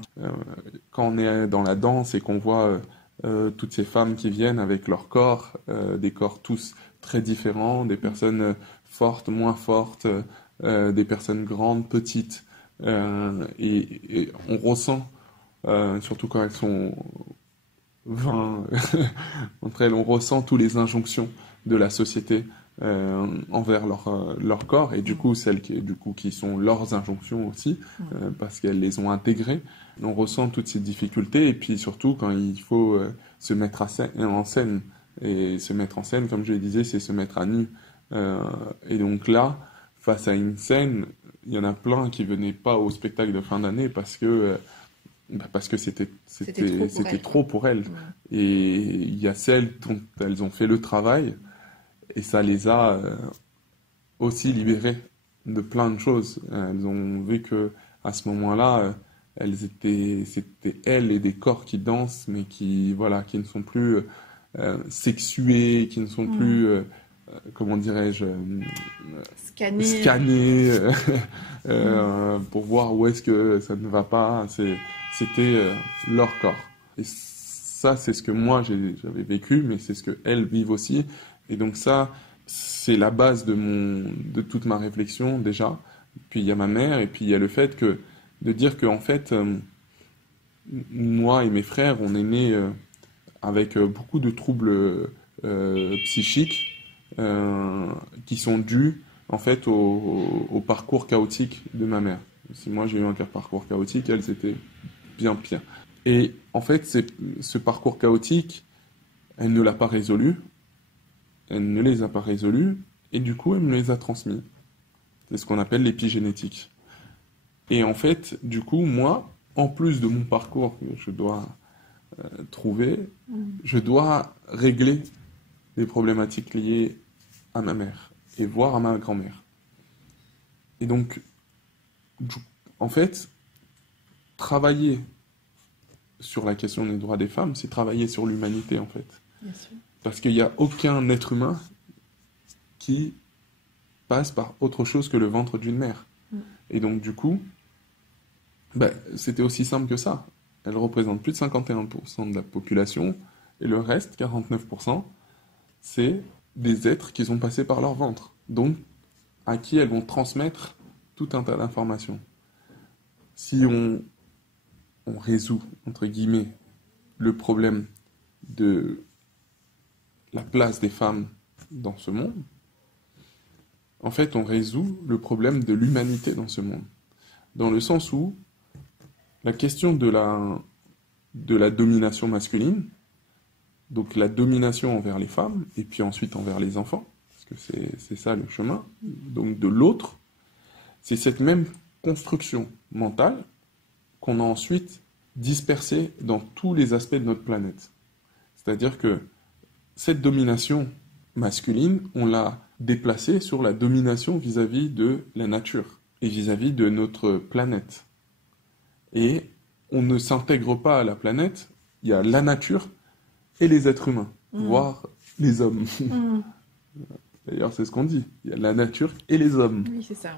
Quand on est dans la danse et qu'on voit toutes ces femmes qui viennent avec leur corps, des corps tous très différents, des personnes fortes, moins fortes, des personnes grandes, petites, et on ressent, surtout quand elles sont 20 entre elles, on ressent toutes les injonctions de la société envers leur corps, et du coup celles qui sont leurs injonctions aussi, parce qu'elles les ont intégrées. On ressent toutes ces difficultés, et puis surtout quand il faut se mettre en scène. Et se mettre en scène, comme je le disais, c'est se mettre à nu. Et donc là, face à une scène, il y en a plein qui venaient pas au spectacle de fin d'année parce que c'était trop pour elles. Et il y a celles dont elles ont fait le travail, et ça les a aussi libérées de plein de choses. Elles ont vu que à ce moment-là, c'était elles et des corps qui dansent, mais qui ne sont plus sexués, qui ne sont plus, comment dirais-je, scannés pour voir où est-ce que ça ne va pas. C'était leur corps. Et ça, c'est ce que moi j'avais vécu, mais c'est ce que elles vivent aussi. Et donc ça, c'est la base de toute ma réflexion déjà. Puis il y a ma mère, et puis il y a le fait de dire qu'en fait, moi et mes frères, on est nés avec beaucoup de troubles psychiques qui sont dus en fait au parcours chaotique de ma mère. Si moi j'ai eu un parcours chaotique, elle c'était bien pire. Et en fait, ce parcours chaotique, elle ne l'a pas résolu, elle ne les a pas résolus, et du coup elle me les a transmis. C'est ce qu'on appelle l'épigénétique. Et en fait, du coup, moi, en plus de mon parcours que je dois trouver, je dois régler les problématiques liées à ma mère et voire à ma grand-mère. Et donc, en fait, travailler sur la question des droits des femmes, c'est travailler sur l'humanité, en fait. Bien sûr. Parce qu'il n'y a aucun être humain qui passe par autre chose que le ventre d'une mère. Et donc, du coup, c'était aussi simple que ça. Elle représente plus de 51% de la population, et le reste, 49%, c'est des êtres qui sont passés par leur ventre. Donc, à qui elles vont transmettre tout un tas d'informations. Si on résout, entre guillemets, le problème de la place des femmes dans ce monde, en fait, on résout le problème de l'humanité dans ce monde. Dans le sens où la question de la domination masculine, donc la domination envers les femmes, et puis ensuite envers les enfants, parce que c'est ça le chemin, donc de l'autre, c'est cette même construction mentale qu'on a ensuite dispersée dans tous les aspects de notre planète. C'est-à-dire que cette domination masculine, on l'a déplacée sur la domination vis-à-vis de la nature et vis-à-vis de notre planète. Et on ne s'intègre pas à la planète, il y a la nature et les êtres humains, voire les hommes. D'ailleurs, c'est ce qu'on dit, il y a la nature et les hommes. Oui, c'est ça,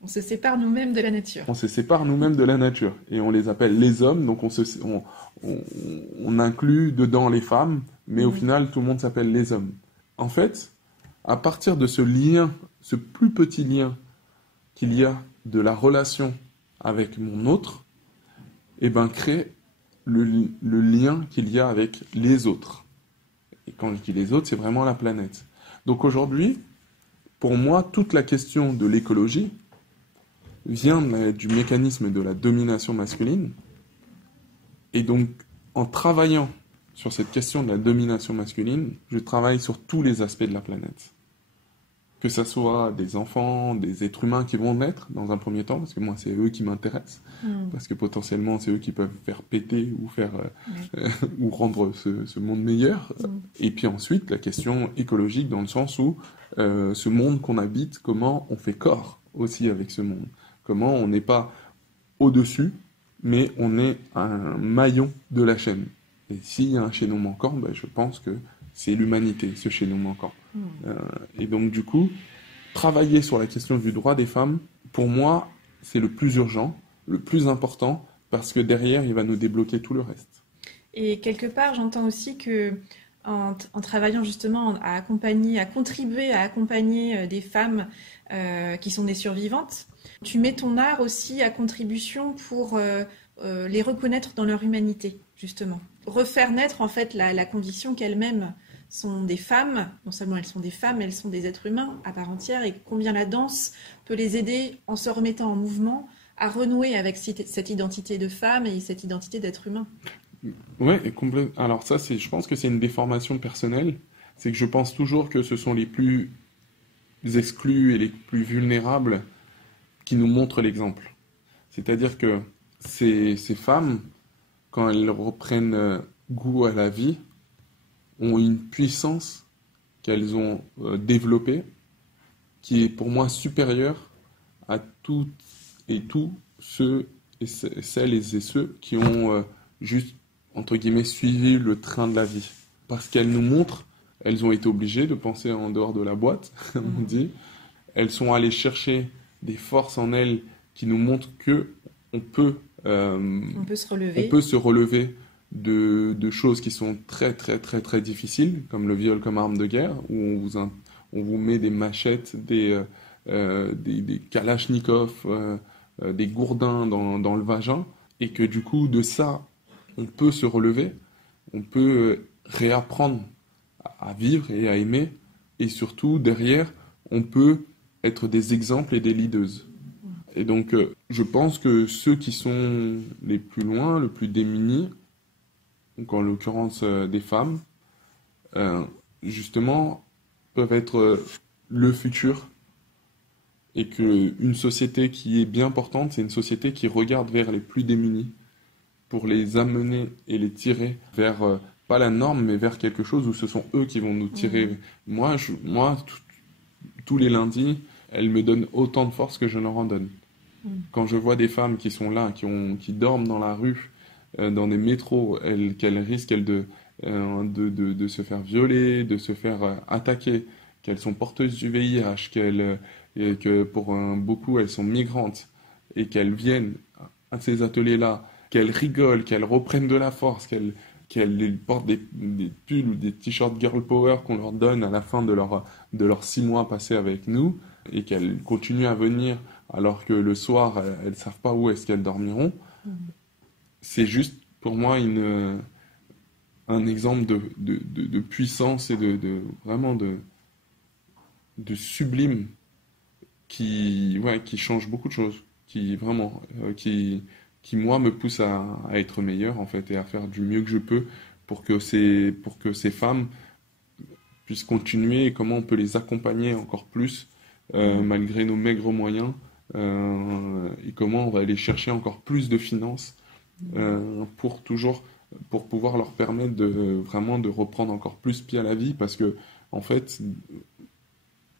on se sépare nous-mêmes de la nature. On se sépare nous-mêmes de la nature, et on les appelle les hommes, donc on inclut dedans les femmes, mais au final, tout le monde s'appelle les hommes. En fait, à partir de ce lien, ce plus petit lien qu'il y a de la relation avec mon autre, crée le lien qu'il y a avec les autres. Et quand je dis les autres, c'est vraiment la planète. Donc aujourd'hui, pour moi, toute la question de l'écologie vient du mécanisme de la domination masculine. Et donc, en travaillant sur cette question de la domination masculine, je travaille sur tous les aspects de la planète. Que ce soit des enfants, des êtres humains qui vont naître dans un premier temps, parce que moi c'est eux qui m'intéressent, parce que potentiellement c'est eux qui peuvent faire péter ou ou rendre ce monde meilleur. Et puis ensuite la question écologique dans le sens où ce monde qu'on habite, comment on fait corps aussi avec ce monde, comment on n'est pas au-dessus, mais on est un maillon de la chaîne. Et s'il y a un chaînon manquant, je pense que c'est l'humanité, ce chaînon manquant. Et donc, du coup, travailler sur la question du droit des femmes, pour moi, c'est le plus urgent, le plus important, parce que derrière, il va nous débloquer tout le reste. Et quelque part, j'entends aussi que en travaillant justement à accompagner, à contribuer à accompagner des femmes qui sont des survivantes, tu mets ton art aussi à contribution pour les reconnaître dans leur humanité, justement. Refaire naître en fait la conviction qu'elles-mêmes sont des femmes, non seulement elles sont des femmes, elles sont des êtres humains à part entière, et combien la danse peut les aider en se remettant en mouvement à renouer avec cette identité de femme et cette identité d'être humain. Ouais, et alors ça, je pense que c'est une déformation personnelle. C'est que je pense toujours que ce sont les plus exclus et les plus vulnérables qui nous montrent l'exemple. C'est-à-dire que ces femmes, quand elles reprennent goût à la vie, ont une puissance qu'elles ont développée qui est pour moi supérieure à toutes et tous ceux et celles et ceux qui ont juste, entre guillemets, suivi le train de la vie. Parce qu'elles nous montrent, elles ont été obligées de penser en dehors de la boîte, on dit. Elles sont allées chercher des forces en elles qui nous montrent que on peut se relever de choses qui sont très très très très difficiles, comme le viol comme arme de guerre, où on vous met des machettes, des kalachnikovs, des gourdins dans le vagin, et que du coup de ça, on peut se relever, on peut réapprendre à vivre et à aimer, et surtout derrière, on peut être des exemples et des leaders. Et donc, je pense que ceux qui sont les plus loin, le plus démunis, donc en l'occurrence des femmes, justement, peuvent être le futur. Et qu'une société qui est bien portante, c'est une société qui regarde vers les plus démunis pour les amener et les tirer vers, pas la norme, mais vers quelque chose où ce sont eux qui vont nous tirer. Moi, tous les lundis, elles me donnent autant de force que je leur en donne. Quand je vois des femmes qui sont là, qui dorment dans la rue, dans des métros, qu'elles risquent de se faire violer, de se faire attaquer, qu'elles sont porteuses du VIH, et que pour beaucoup elles sont migrantes, et qu'elles viennent à ces ateliers-là, qu'elles rigolent, qu'elles reprennent de la force, qu'elles portent des pulls ou des t-shirts girl power qu'on leur donne à la fin de leurs 6 mois passés avec nous, et qu'elles continuent à venir alors que le soir elles ne savent pas où est-ce qu'elles dormiront. C'est juste pour moi un exemple de puissance et vraiment de sublime qui change beaucoup de choses, qui vraiment qui moi me pousse à être meilleur en fait et à faire du mieux que je peux pour que ces femmes puissent continuer, et comment on peut les accompagner encore plus malgré nos maigres moyens, et comment on va aller chercher encore plus de finances pour pouvoir leur permettre vraiment de reprendre encore plus pied à la vie, parce que en fait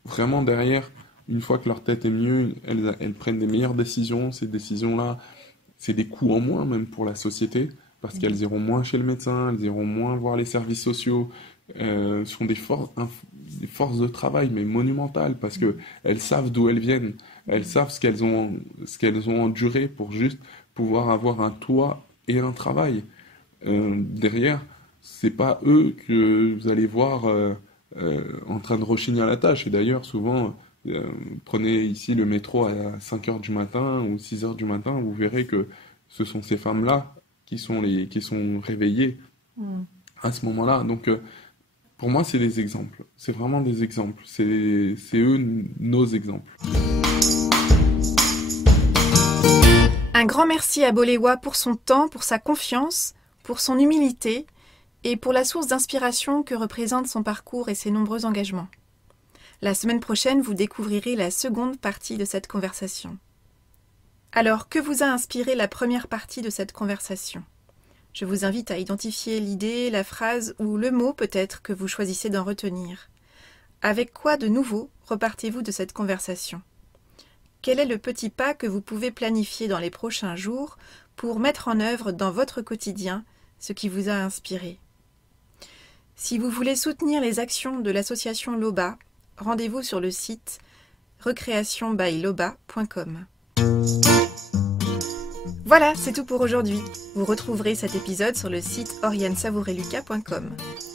vraiment derrière, une fois que leur tête est mieux, elles prennent des meilleures décisions. Ces décisions-là, c'est des coûts en moins même pour la société, parce qu'elles iront moins chez le médecin, elles iront moins voir les services sociaux. Sont des forces de travail, mais monumentales, parce que elles savent d'où elles viennent, elles savent ce qu'elles ont enduré pour juste pouvoir avoir un toit et un travail. Derrière, c'est pas eux que vous allez voir en train de rechigner à la tâche. Et d'ailleurs, souvent, prenez ici le métro à 5 heures du matin ou 6 heures du matin, vous verrez que ce sont ces femmes-là qui sont réveillées à ce moment-là. Donc, pour moi, c'est des exemples. C'est vraiment des exemples. C'est eux, nos exemples. Un grand merci à Boléwa pour son temps, pour sa confiance, pour son humilité et pour la source d'inspiration que représente son parcours et ses nombreux engagements. La semaine prochaine, vous découvrirez la seconde partie de cette conversation. Alors, que vous a inspiré la première partie de cette conversation ? Je vous invite à identifier l'idée, la phrase ou le mot peut-être que vous choisissez d'en retenir. Avec quoi de nouveau repartez-vous de cette conversation ? Quel est le petit pas que vous pouvez planifier dans les prochains jours pour mettre en œuvre dans votre quotidien ce qui vous a inspiré ? Si vous voulez soutenir les actions de l'association LOBA, rendez-vous sur le site recreationbyloba.com. Voilà, c'est tout pour aujourd'hui. Vous retrouverez cet épisode sur le site oriansavoureluca.com.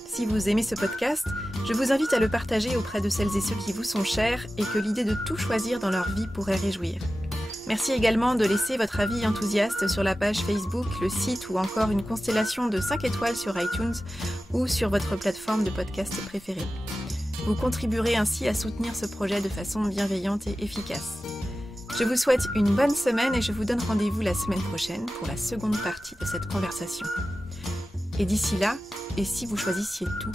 Si vous aimez ce podcast, je vous invite à le partager auprès de celles et ceux qui vous sont chers et que l'idée de tout choisir dans leur vie pourrait réjouir. Merci également de laisser votre avis enthousiaste sur la page Facebook, le site ou encore une constellation de 5 étoiles sur iTunes ou sur votre plateforme de podcast préférée. Vous contribuerez ainsi à soutenir ce projet de façon bienveillante et efficace. Je vous souhaite une bonne semaine et je vous donne rendez-vous la semaine prochaine pour la seconde partie de cette conversation. Et d'ici là, et si vous choisissiez tout ?